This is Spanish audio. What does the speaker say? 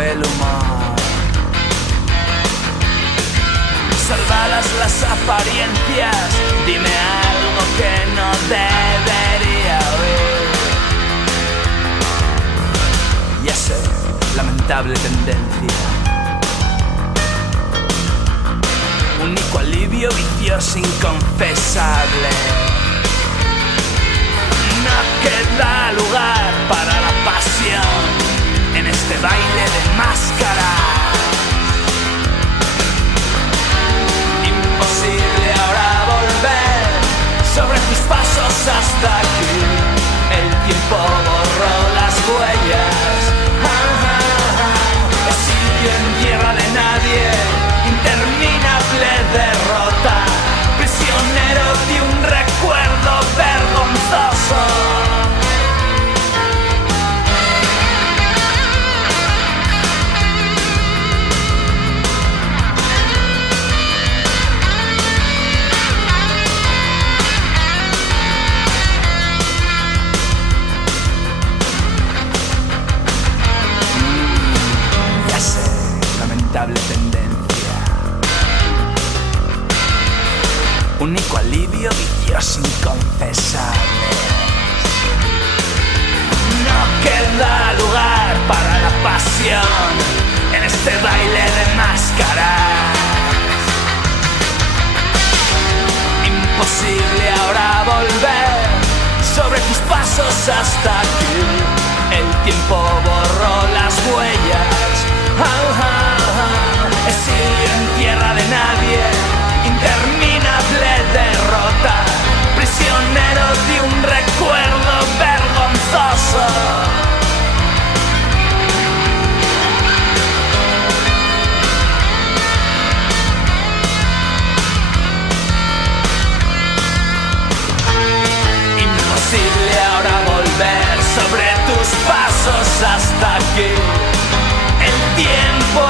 el humor. Salvadas las apariencias, dime algo que no debería oír. Ya sé, lamentable tendencia. Único alivio vicioso inconfesable. No queda lugar para la pasión en este baile de máscaras. Imposible ahora volver sobre tus pasos hasta aquí. El tiempo borró las huellas. Exilio en tierra de nadie, interminable derrota, prisionero de un recuerdo vergonzoso. Ya sé, lamentable tendencia. Único alivio vicioso inconfesable. No queda lugar para la pasión en este baile de máscaras. Imposible ahora volver sobre tus pasos hasta aquí. El tiempo borró las huellas. Exilio en tierra de nadie, interminable derrota, prisionero de un recuerdo vergonzoso. Imposible ahora volver sobre tus pasos hasta aquí. El tiempo